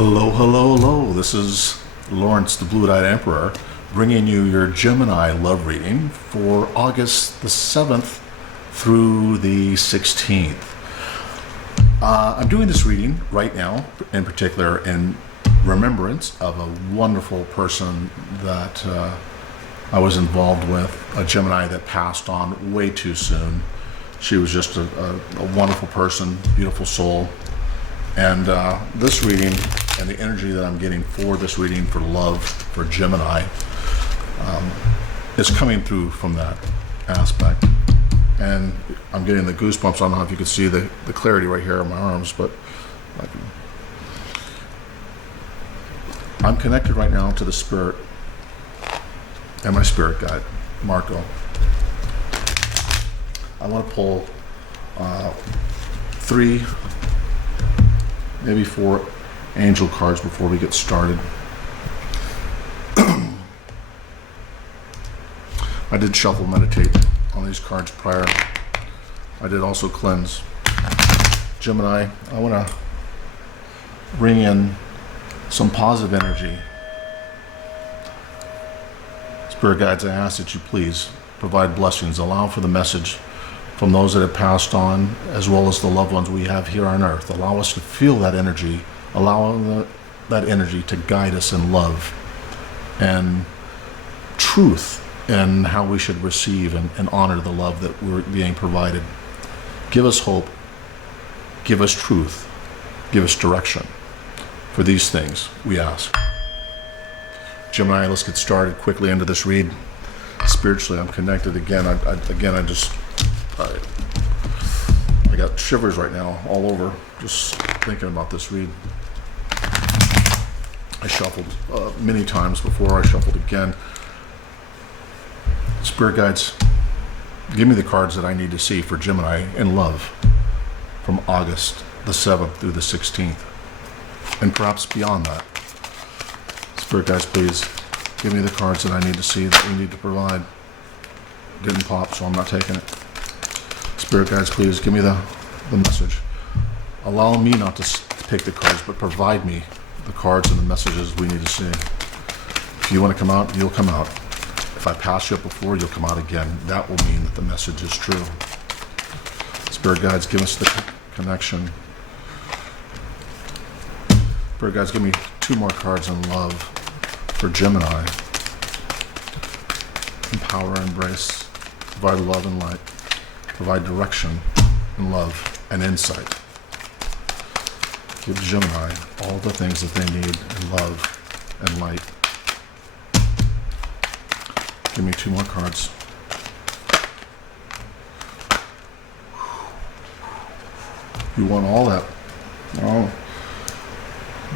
Hello, hello, hello. This is Lawrence, the Blue-Eyed Emperor, bringing you your Gemini love reading for August the 7th through the 16th. I'm doing this reading right now, in particular, in remembrance of a wonderful person that I was involved with, a Gemini that passed on way too soon. She was just a wonderful person, beautiful soul. And this reading and the energy that I'm getting for this reading for love for Gemini is coming through from that aspect. And I'm getting the goosebumps. I don't know if you can see the clarity right here on my arms, but I'm connected right now to the spirit and my spirit guide, Marco. I want to pull 3, maybe 4 angel cards before we get started. I did shuffle meditate on these cards prior. I did also cleanse. Gemini, I want to bring in some positive energy. Spirit guides, I ask that you please provide blessings, allow for the message from those that have passed on, as well as the loved ones we have here on earth. Allow us to feel that energy, allow that energy to guide us in love and truth and how we should receive and honor the love that we're being provided. Give us hope, give us truth, give us direction. For these things, we ask. Gemini, let's get started quickly into this read. Spiritually, I'm connected again. I got shivers right now all over just thinking about this read. I shuffled many times before. I shuffled again. Spirit guides, give me the cards that I need to see for Gemini in love from August the 7th through the 16th, and perhaps beyond that. Spirit guides, please give me the cards that I need to see, that we need to provide. Didn't pop, so I'm not taking it. Spirit guides, please give me the message. Allow me not to pick the cards, but provide me the cards and the messages we need to see. If you want to come out, you'll come out. If I pass you up before, you'll come out again. That will mean that the message is true. Spirit guides, give us the connection. Spirit guides, give me 2 more cards in love for Gemini. Empower, embrace, provide love and light. Provide direction and love and insight. Give Gemini all the things that they need in love and light. Give me 2 more cards. You want all that. Oh,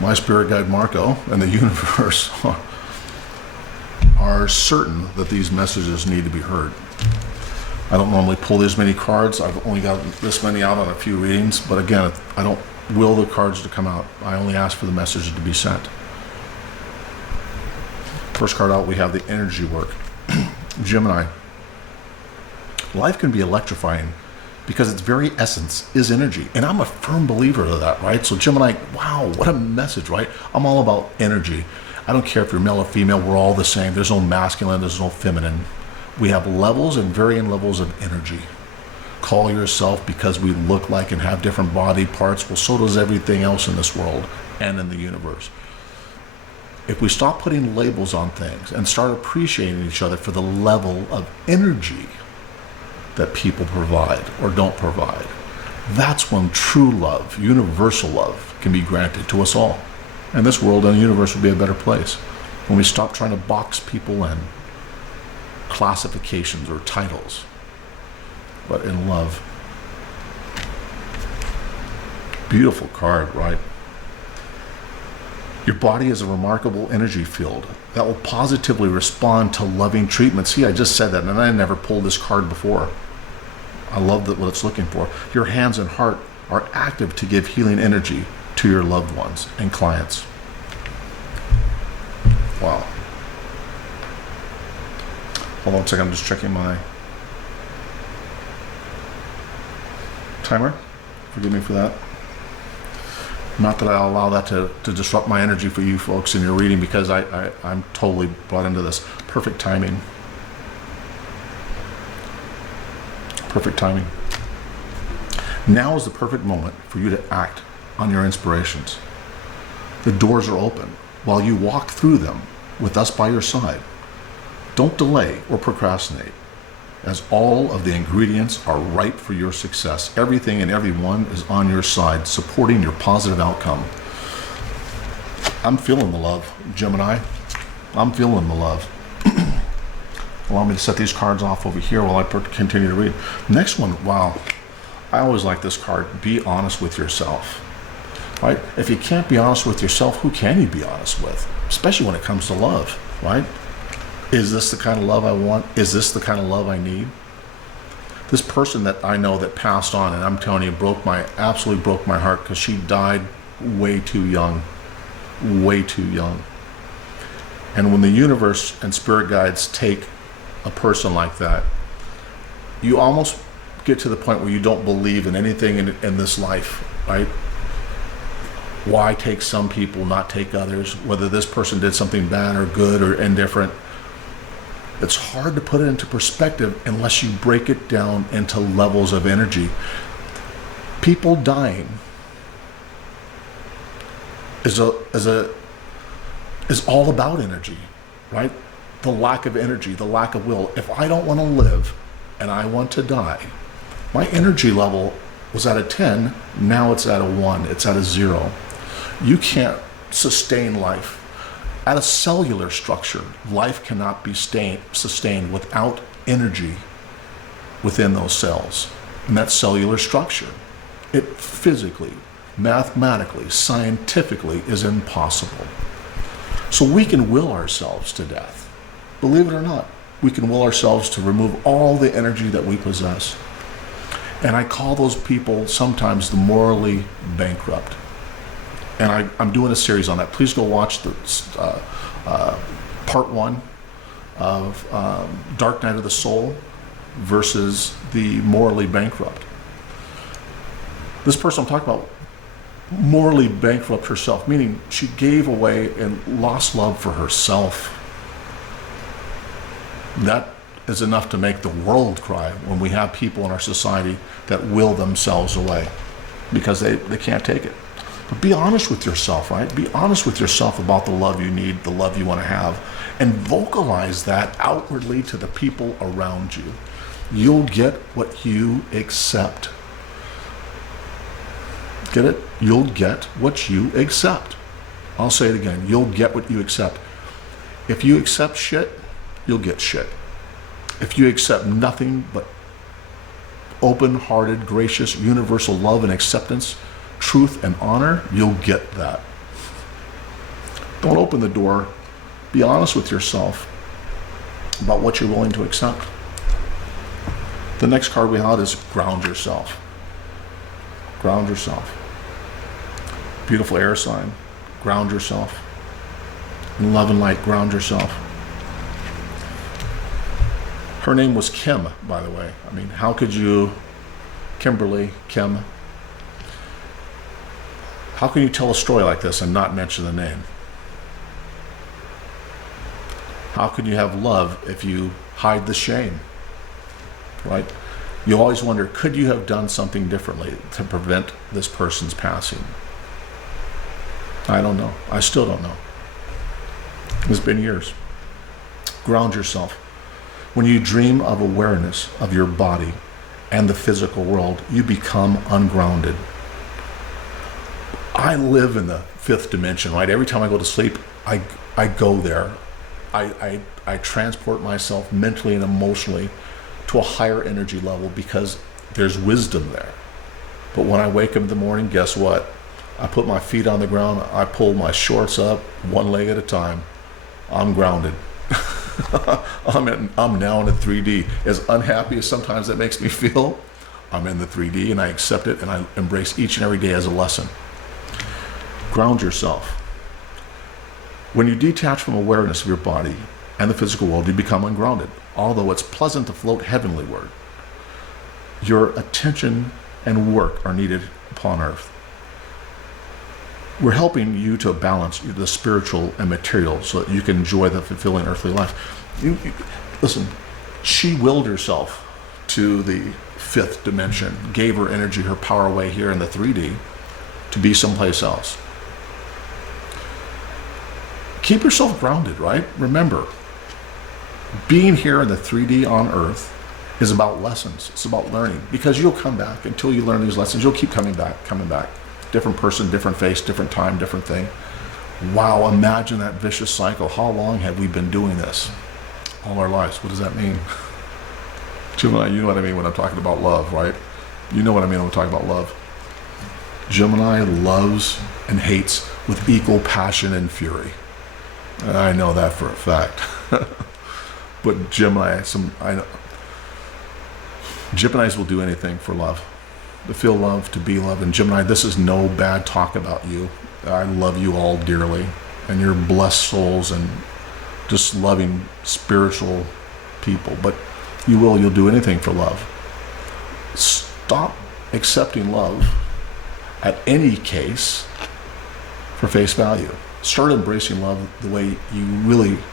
my spirit guide Marco and the universe are certain that these messages need to be heard. I don't normally pull this many cards. I've only got this many out on a few readings, but again, I don't will the cards to come out. I only ask for the message to be sent. First card out, we have the energy work. Gemini, life can be electrifying because its very essence is energy. And I'm a firm believer of that, right? So Gemini, wow, what a message, right? I'm all about energy. I don't care if you're male or female, we're all the same. There's no masculine, there's no feminine. We have levels and varying levels of energy. Call yourself because we look like and have different body parts. Well, so does everything else in this world and in the universe. If we stop putting labels on things and start appreciating each other for the level of energy that people provide or don't provide, that's when true love, universal love, can be granted to us all. And this world and the universe will be a better place when we stop trying to box people in classifications or titles, but in love. Beautiful card, right? Your body is a remarkable energy field that will positively respond to loving treatment. See, I just said that, and I never pulled this card before. I love what it's looking for. Your hands and heart are active to give healing energy to your loved ones and clients. Wow. Hold on a second, I'm just checking my timer. Forgive me for that. Not that I'll allow that to disrupt my energy for you folks in your reading, because I'm totally brought into this. Perfect timing. Perfect timing. Now is the perfect moment for you to act on your inspirations. The doors are open while you walk through them with us by your side. Don't delay or procrastinate, as all of the ingredients are ripe for your success. Everything and everyone is on your side, supporting your positive outcome. I'm feeling the love, Gemini. I'm feeling the love. Allow me to set these cards off over here while I continue to read. Next one, wow. I always like this card. Be honest with yourself. Right? If you can't be honest with yourself, who can you be honest with? Especially when it comes to love, right? Is this the kind of love I want? Is this the kind of love I need? This person that I know that passed on, and I'm telling you, absolutely broke my heart, because she died way too young. Way too young. And when the universe and spirit guides take a person like that, you almost get to the point where you don't believe in anything in this life, right? Why take some people, not take others? Whether this person did something bad or good or indifferent. It's hard to put it into perspective unless you break it down into levels of energy. People dying is all about energy, right? The lack of energy, the lack of will. If I don't want to live and I want to die, my energy level was at a 10, now it's at a 1, it's at a 0. You can't sustain life. At a cellular structure, life cannot be sustained without energy within those cells. And that cellular structure, it physically, mathematically, scientifically is impossible. So we can will ourselves to death. Believe it or not, we can will ourselves to remove all the energy that we possess. And I call those people sometimes the morally bankrupt. And I'm doing a series on that. Please go watch the part 1 of Dark Night of the Soul versus the morally bankrupt. This person I'm talking about morally bankrupt herself, meaning she gave away and lost love for herself. That is enough to make the world cry when we have people in our society that will themselves away because they can't take it. But be honest with yourself, right? Be honest with yourself about the love you need, the love you want to have, and vocalize that outwardly to the people around you. You'll get what you accept. Get it? You'll get what you accept. I'll say it again. You'll get what you accept. If you accept shit, you'll get shit. If you accept nothing but open-hearted, gracious, universal love and acceptance, truth and honor, you'll get that. Don't open the door. Be honest with yourself about what you're willing to accept. The next card we have is ground yourself. Ground yourself. Beautiful air sign. Ground yourself. In love and light, ground yourself. Her name was Kim, by the way. I mean, how could you, Kimberly, Kim, how can you tell a story like this and not mention the name? How can you have love if you hide the shame? Right? You always wonder, could you have done something differently to prevent this person's passing? I don't know. I still don't know. It's been years. Ground yourself. When you dream of awareness of your body and the physical world, you become ungrounded. I live in the fifth dimension, right? Every time I go to sleep, I go there. I transport myself mentally and emotionally to a higher energy level because there's wisdom there. But when I wake up in the morning, guess what? I put my feet on the ground, I pull my shorts up one leg at a time. I'm grounded. I'm now in the 3D. As unhappy as sometimes that makes me feel, I'm in the 3D and I accept it and I embrace each and every day as a lesson. Ground yourself. When you detach from awareness of your body and the physical world, you become ungrounded. Although it's pleasant to float heavenlyward, your attention and work are needed upon earth. We're helping you to balance the spiritual and material so that you can enjoy the fulfilling earthly life. Listen, she willed herself to the fifth dimension, gave her energy, her power away here in the 3D to be someplace else. Keep yourself grounded, right? Remember, being here in the 3D on Earth is about lessons. It's about learning, because you'll come back. Until you learn these lessons, you'll keep coming back. Different person, different face, different time, different thing. Wow, imagine that vicious cycle. How long have we been doing this? All our lives. What does that mean? Gemini, you know what I mean when I'm talking about love, right? You know what I mean when I'm talking about love. Gemini loves and hates with equal passion and fury. I know that for a fact. But Geminis will do anything for love. To feel love, to be loved. And Gemini, this is no bad talk about you. I love you all dearly. And you're blessed souls and just loving spiritual people. But you'll do anything for love. Stop accepting love at any case for face value. Start embracing love the way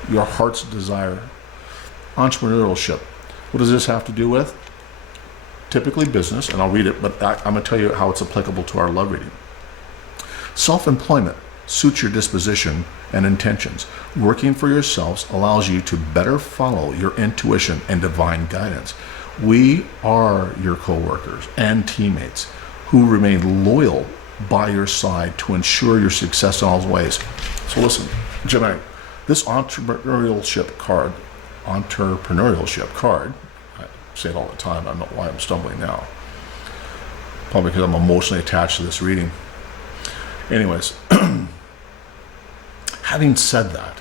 your heart's desire. Entrepreneurship. What does this have to do with? Typically business, and I'll read it, but I'm going to tell you how it's applicable to our love reading. Self-employment suits your disposition and intentions. Working for yourselves allows you to better follow your intuition and divine guidance. We are your co-workers and teammates who remain loyal by your side to ensure your success in all ways. So listen, Gemini, this entrepreneurship card, I say it all the time, I don't know why I'm stumbling now. Probably because I'm emotionally attached to this reading. Anyways, having said that,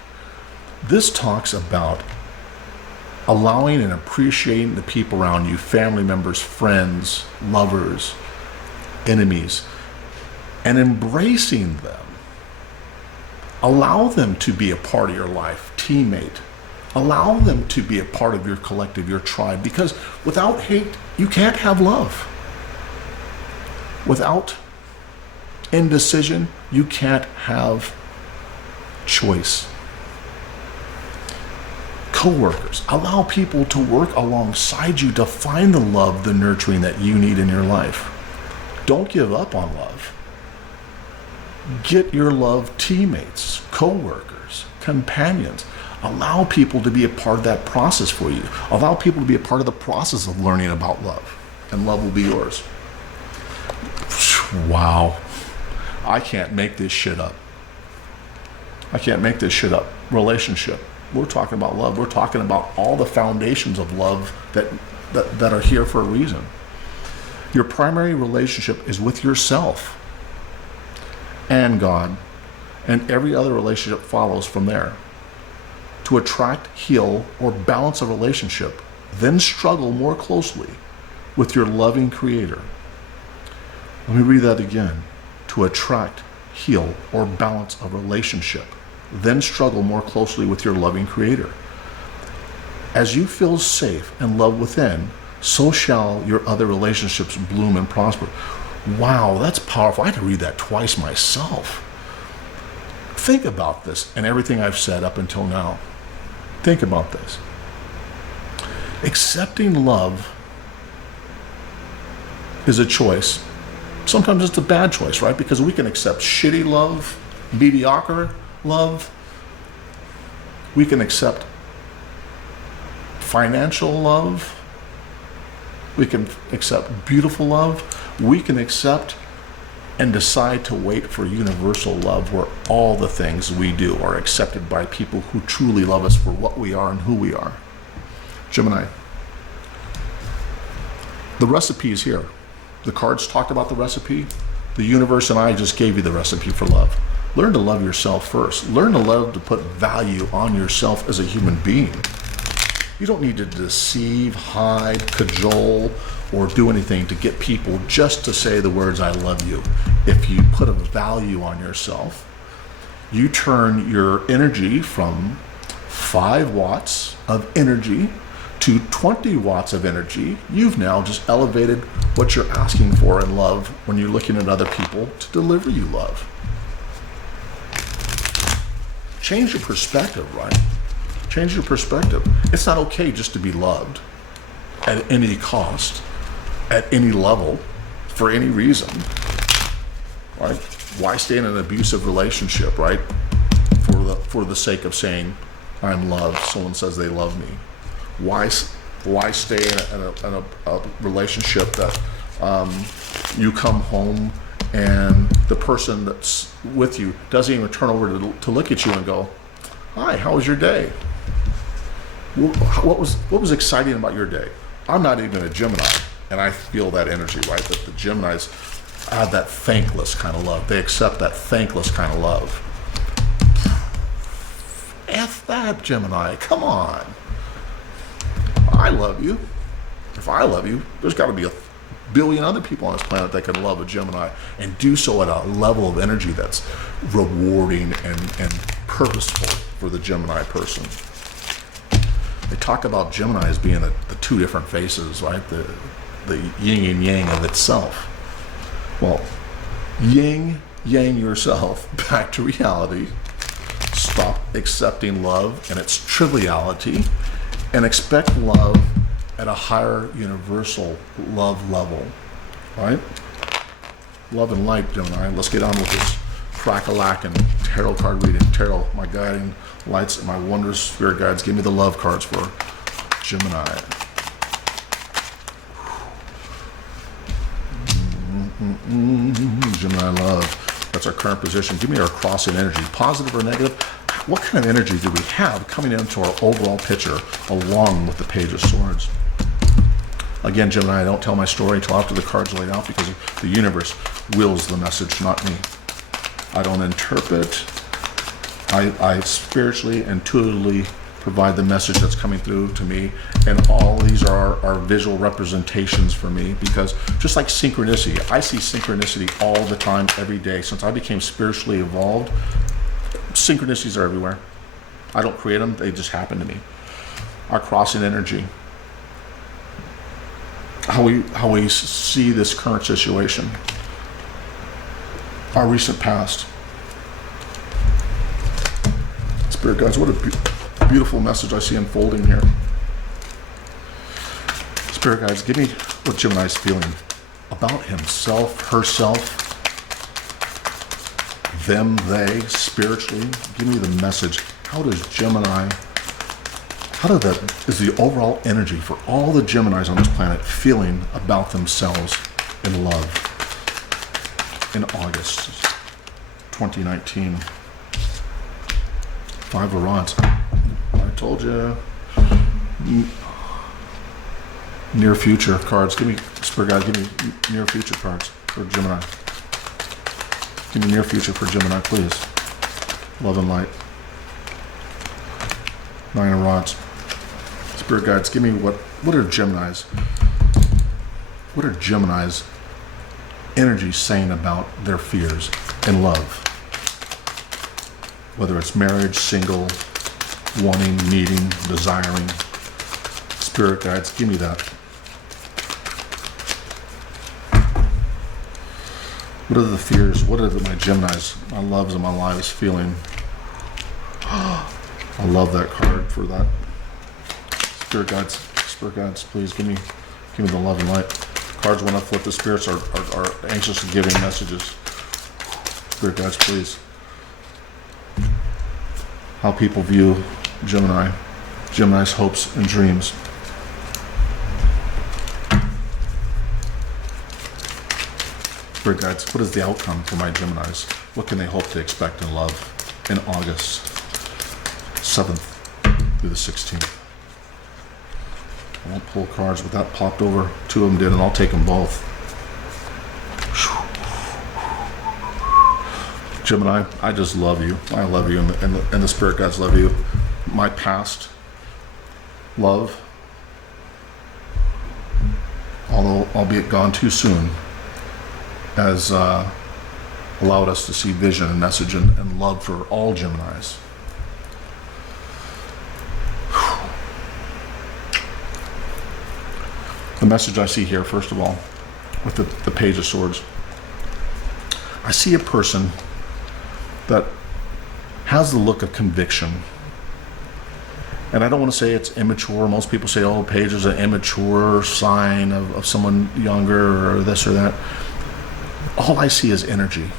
this talks about allowing and appreciating the people around you, family members, friends, lovers, enemies, and embracing them. Allow them to be a part of your life, teammate. Allow them to be a part of your collective, your tribe, because without hate, you can't have love. Without indecision, you can't have choice. Co-workers, allow people to work alongside you to find the love, the nurturing that you need in your life. Don't give up on love. Get your love teammates, co-workers, companions. Allow people to be a part of that process for you. Allow people to be a part of the process of learning about love, and love will be yours. Wow. I can't make this shit up. Relationship. We're talking about love. We're talking about all the foundations of love that are here for a reason. Your primary relationship is with yourself and God, and every other relationship follows from there. To attract, heal, or balance a relationship, then struggle more closely with your loving Creator. Let me read that again. To attract, heal, or balance a relationship, then struggle more closely with your loving Creator. As you feel safe and loved within, so shall your other relationships bloom and prosper. Wow, that's powerful. I had to read that twice myself. Think about this and everything I've said up until now. Think about this. Accepting love is a choice. Sometimes it's a bad choice, right? Because we can accept shitty love, mediocre love. We can accept financial love. We can accept beautiful love. We can accept and decide to wait for universal love, where all the things we do are accepted by people who truly love us for what we are and who we are. Gemini, the recipe is here. The cards talked about the recipe. The universe and I just gave you the recipe for love. Learn to love yourself first. Learn to love, to put value on yourself as a human being. You don't need to deceive, hide, cajole, or do anything to get people just to say the words, I love you. If you put a value on yourself, you turn your energy from 5 watts of energy to 20 watts of energy. You've now just elevated what you're asking for in love when you're looking at other people to deliver you love. Change your perspective, right? Change your perspective. It's not okay just to be loved at any cost, at any level, for any reason, right? Why stay in an abusive relationship, right? For the sake of saying, I'm loved, someone says they love me. Why stay in a relationship that you come home and the person that's with you doesn't even turn over to look at you and go, hi, how was your day? What was exciting about your day? I'm not even a Gemini, and I feel that energy, right? That the Geminis have that thankless kind of love. They accept that thankless kind of love. F that, Gemini. Come on. I love you. If I love you, there's got to be a billion other people on this planet that can love a Gemini and do so at a level of energy that's rewarding and purposeful for the Gemini person. They talk about Gemini as being the two different faces, right? The yin and yang of itself. Well, yin yang yourself back to reality. Stop accepting love and its triviality and expect love at a higher universal love level, right? Love and light, Gemini. Let's get on with this crack-a-lack and tarot card reading. Tarot, my guiding lights and my wondrous spirit guides. Give me the love cards for Gemini. Gemini love. That's our current position. Give me our crossing energy, positive or negative. What kind of energy do we have coming into our overall picture along with the Page of Swords? Again, Gemini, I don't tell my story until after the cards are laid out because the universe wills the message, not me. I don't interpret. I spiritually, intuitively provide the message that's coming through to me, and all these are visual representations for me, because just like synchronicity, I see synchronicity all the time, every day. Since I became spiritually evolved, synchronicities are everywhere. I don't create them, they just happen to me. Our crossing energy, how we see this current situation, our recent past. Spirit guides, what a beautiful message I see unfolding here. Spirit guides, give me what Gemini's feeling about himself, herself, them, they, spiritually. Give me the message. How does Gemini, is the overall energy for all the Geminis on this planet feeling about themselves in love in August 2019? Five of Rods. I told you. Near future cards. Give me, Spirit guide, give me near future cards for Gemini. Give me near future for Gemini, please. Love and light. Nine of Rods. Spirit guides, give me what are Gemini's? What are Gemini's energy saying about their fears in love? Whether it's marriage, single, wanting, needing, desiring. Spirit guides, give me that. What are the fears? What are my Geminis, my loves and my lives feeling? I love that card for that. Spirit guides, please give me the love and light. Cards when I flip, the spirits are anxious and giving messages. Spirit guides, please. How people view Gemini, Gemini's hopes and dreams. Spirit guides, what is the outcome for my Geminis? What can they hope to expect in love in August 7th through the 16th? I won't pull cards, but that popped over. Two of them did, and I'll take them both. Gemini, I just love you. I love you, and the Spirit guides love you. My past love, although albeit gone too soon, has allowed us to see vision and message and love for all Geminis. The message I see here, first of all, with the Page of Swords, I see a person that has the look of conviction. And I don't want to say it's immature. Most people say, oh, Page is an immature sign of someone younger or this or that. All I see is energy.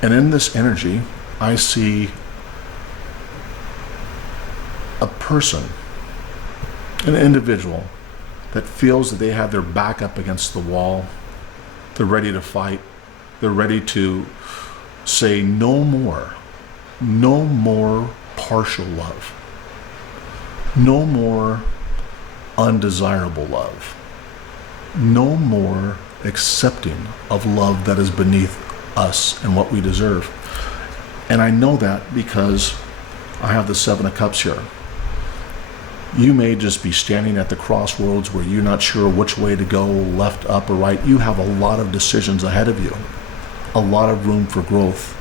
And in this energy, I see a person, an individual that feels that they have their back up against the wall. They're ready to fight. They're ready to say no more partial love. No more undesirable love. No more accepting of love that is beneath us and what we deserve. And I know that because I have the Seven of Cups here. You may just be standing at the crossroads where you're not sure which way to go, left, up, or right. You have a lot of decisions ahead of you, a lot of room for growth,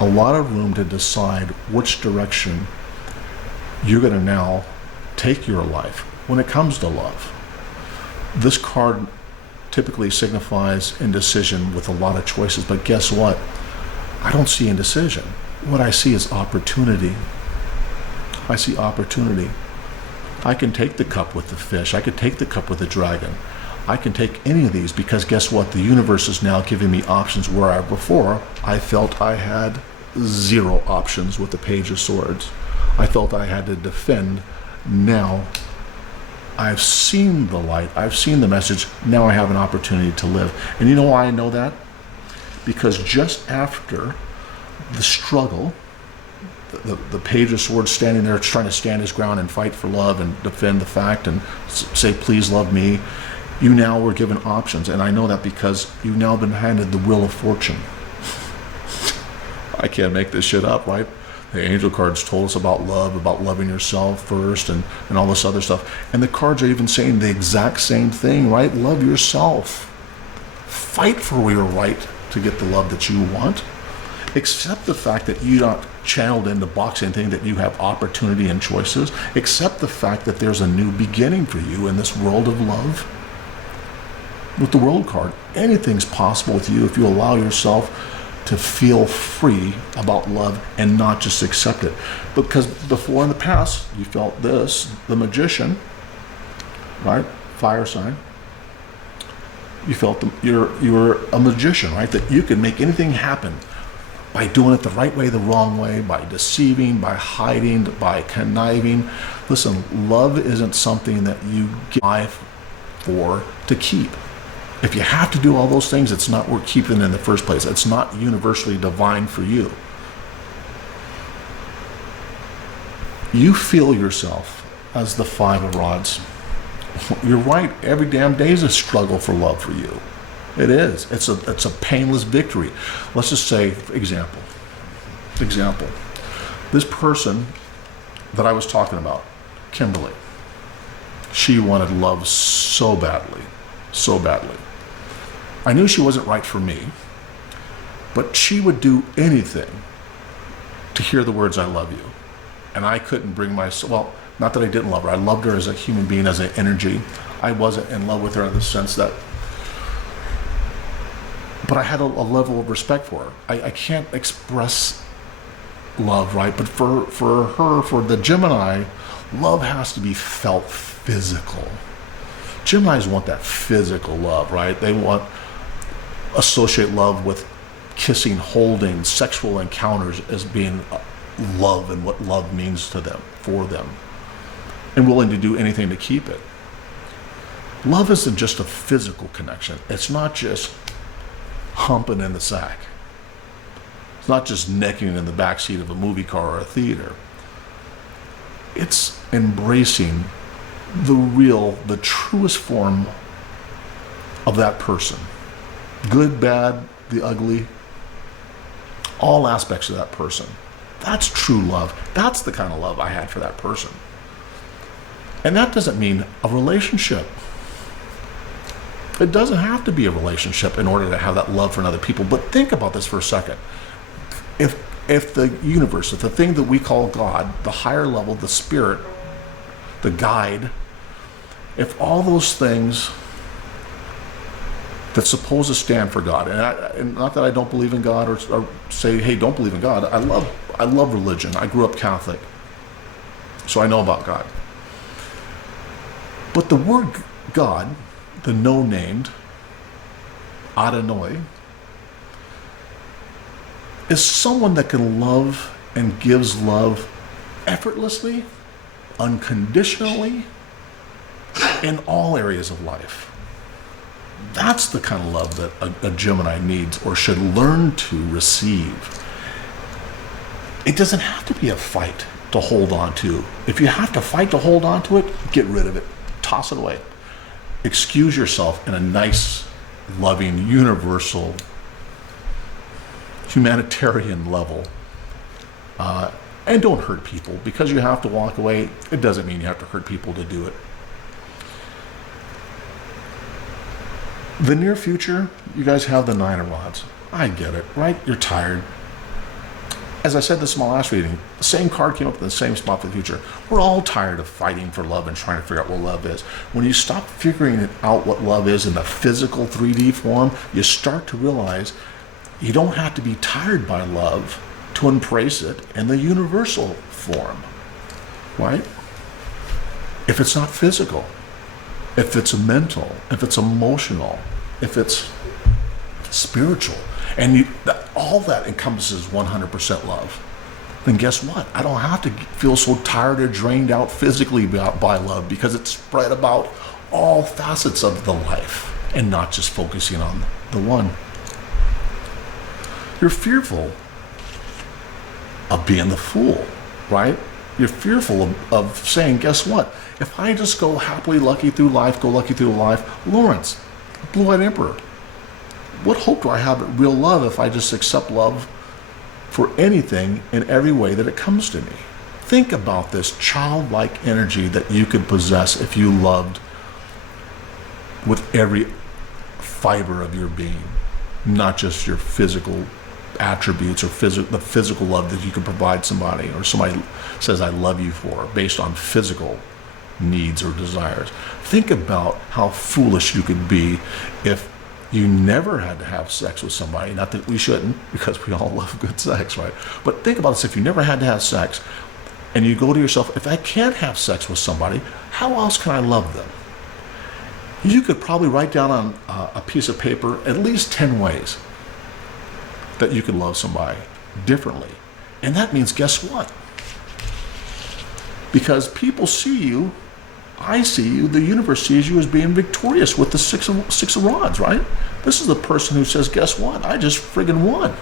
a lot of room to decide which direction you're going to now take your life when it comes to love. This card typically signifies indecision with a lot of choices, but guess what? I don't see indecision. What I see is opportunity. I see opportunity. I can take the cup with the fish. I could take the cup with the dragon. I can take any of these because guess what? The universe is now giving me options where before I felt I had zero options with the Page of Swords. I felt I had to defend. Now I've seen the light. I've seen the message. Now I have an opportunity to live. And you know why I know that? Because just after the struggle, the Page of Swords standing there trying to stand his ground and fight for love and defend the fact and say, please love me, you now were given options. And I know that because you've now been handed the Wheel of Fortune. I can't make this shit up, right? The angel cards told us about love, about loving yourself first and all this other stuff. And the cards are even saying the exact same thing, right? Love yourself. Fight for your right to get the love that you want. Accept the fact that you're not channeled into boxing thing, that you have opportunity and choices. Accept the fact that there's a new beginning for you in this world of love. With the World card, anything's possible with you if you allow yourself to feel free about love and not just accept it. Because before in the past, you felt this, the Magician, right? Fire sign. You felt you're a magician, right? That you can make anything happen by doing it the right way, the wrong way, by deceiving, by hiding, by conniving. Listen, love isn't something that you give for to keep. If you have to do all those things, it's not worth keeping in the first place. It's not universally divine for you. You feel yourself as the Five of Rods. You're right. Every damn day is a struggle for love for you. It is. It's a painless victory. Let's just say, example. This person that I was talking about, Kimberly, she wanted love so badly. I knew she wasn't right for me, but she would do anything to hear the words, I love you. And I couldn't bring myself, well, not that I didn't love her. I loved her as a human being, as an energy. I wasn't in love with her in the sense that, but I had a level of respect for her. I can't express love, right? But for her, for the Gemini, love has to be felt physical. Geminis want that physical love, right? They associate love with kissing, holding, sexual encounters as being love and what love means to them, for them, and willing to do anything to keep it. Love isn't just a physical connection. It's not just humping in the sack. It's not just necking in the backseat of a movie car or a theater. It's embracing the truest form of that person. Good, bad, the ugly, all aspects of that person. That's true love. That's the kind of love I had for that person. And that doesn't mean a relationship. It doesn't have to be a relationship in order to have that love for other people. But think about this for a second. If the universe, if the thing that we call God, the higher level, the spirit, the guide, if all those things that's supposed to stand for God, and not that I don't believe in God or say, hey, don't believe in God. I I love religion. I grew up Catholic, so I know about God. But the word God, the no-named, Adonai, is someone that can love and gives love effortlessly, unconditionally, in all areas of life. That's the kind of love that a Gemini needs or should learn to receive. It doesn't have to be a fight to hold on to. If you have to fight to hold on to it, get rid of it. Toss it away. Excuse yourself in a nice, loving, universal, humanitarian level. And don't hurt people. Because you have to walk away, it doesn't mean you have to hurt people to do it. The near future, you guys have the Nine of Rods. I get it, right? You're tired. As I said this in my last reading, the same card came up in the same spot for the future. We're all tired of fighting for love and trying to figure out what love is. When you stop figuring out what love is in the physical 3D form, you start to realize you don't have to be tired by love to embrace it in the universal form, right? If it's not physical, if it's mental, if it's emotional, if it's spiritual, and all that encompasses 100% love, then guess what? I don't have to feel so tired or drained out physically by love, because it's spread about all facets of the life and not just focusing on the one. You're fearful of being the fool, right? You're fearful of saying, guess what? If I just go happily lucky through life, Lawrence, Blue-Eyed Emperor, what hope do I have at real love if I just accept love for anything in every way that it comes to me? Think about this childlike energy that you could possess if you loved with every fiber of your being, not just your physical attributes or the physical love that you can provide somebody, or somebody says I love you for, based on physical needs or desires. Think about how foolish you could be if you never had to have sex with somebody. Not that we shouldn't, because we all love good sex, right? But think about this: if you never had to have sex, and you go to yourself, if I can't have sex with somebody, how else can I love them? You could probably write down on a piece of paper at least 10 ways that you can love somebody differently. And that means, guess what? Because people see you, I see you, the universe sees you as being victorious with the six of rods, right? This is the person who says, guess what? I just friggin' won.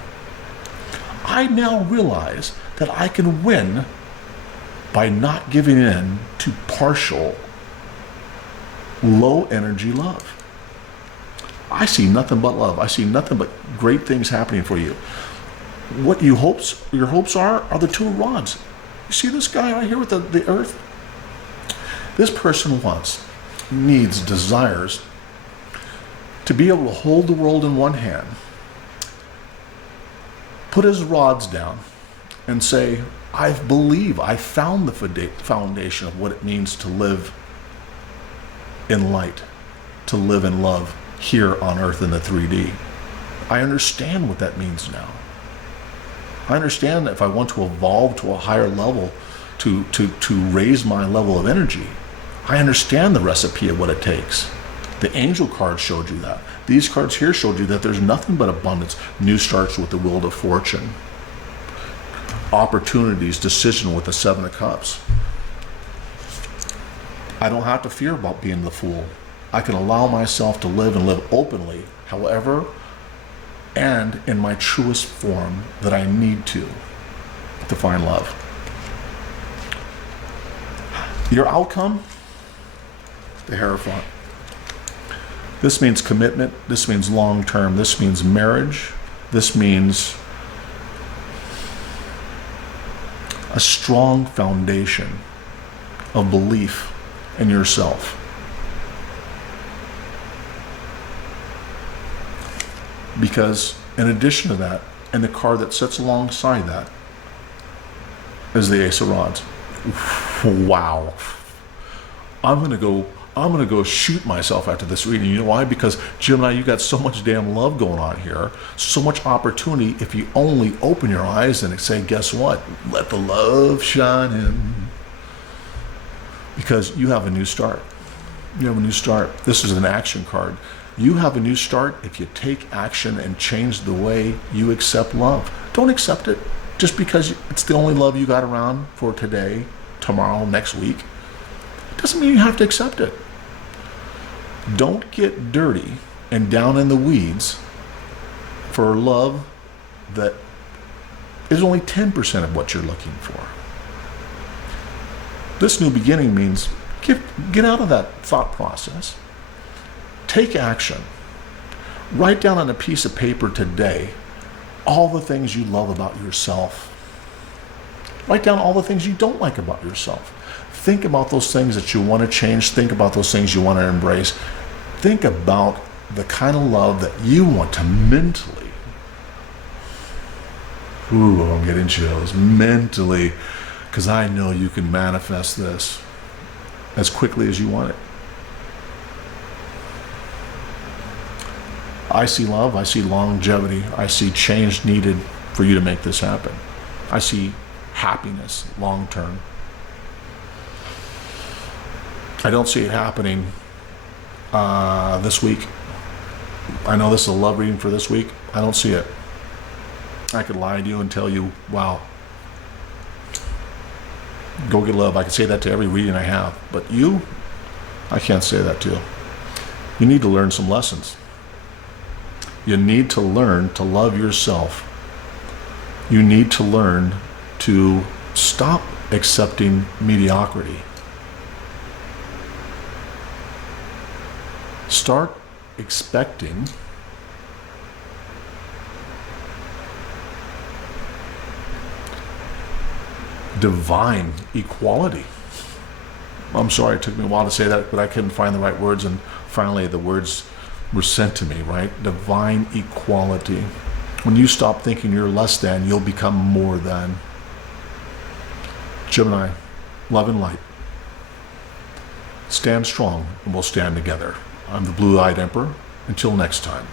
I now realize that I can win by not giving in to partial, low energy love. I see nothing but love. I see nothing but great things happening for you. What your hopes are the two rods. You see this guy right here with the earth? This person needs, desires to be able to hold the world in one hand, put his rods down, and say, I believe I found the foundation of what it means to live in light, to live in love here on earth in the 3D. I understand what that means now. I understand that if I want to evolve to a higher level, to raise my level of energy, I understand the recipe of what it takes. The angel card showed you that. These cards here showed you that there's nothing but abundance. New starts with the Wheel of Fortune. Opportunities, decision with the Seven of Cups. I don't have to fear about being the fool. I can allow myself to live and live openly, however, and in my truest form that I need to find love. Your outcome, the Hierophant. This means commitment. This means long term. This means marriage. This means a strong foundation of belief in yourself. Because in addition to that, and the card that sits alongside that, is the Ace of Rods. Wow. I'm going to go I'm going to go shoot myself after this reading. You know why? Because Gemini, you got so much damn love going on here, so much opportunity if you only open your eyes and say, guess what? Let the love shine in. Because you have a new start. You have a new start. This is an action card. You have a new start if you take action and change the way you accept love. Don't accept it just because it's the only love you got around for today, tomorrow, next week. It doesn't mean you have to accept it. Don't get dirty and down in the weeds for love that is only 10% of what you're looking for. This new beginning means get out of that thought process. Take action. Write down on a piece of paper today all the things you love about yourself. Write down all the things you don't like about yourself. Think about those things that you want to change. Think about those things you want to embrace. Think about the kind of love that you want to mentally. Ooh, I'm getting chills. Mentally, because I know you can manifest this as quickly as you want it. I see love, I see longevity, I see change needed for you to make this happen. I see happiness long term. I don't see it happening this week. I know this is a love reading for this week. I don't see it. I could lie to you and tell you, wow, go get love. I can say that to every reading I have. But you, I can't say that to you. You need to learn some lessons. You need to learn to love yourself. You need to learn to stop accepting mediocrity. Start expecting divine equality. I'm sorry, it took me a while to say that, but I couldn't find the right words, and finally the words were sent to me, right? Divine equality. When you stop thinking you're less than, you'll become more than. Gemini, love and light. Stand strong and we'll stand together. I'm the Blue-Eyed Emperor. Until next time.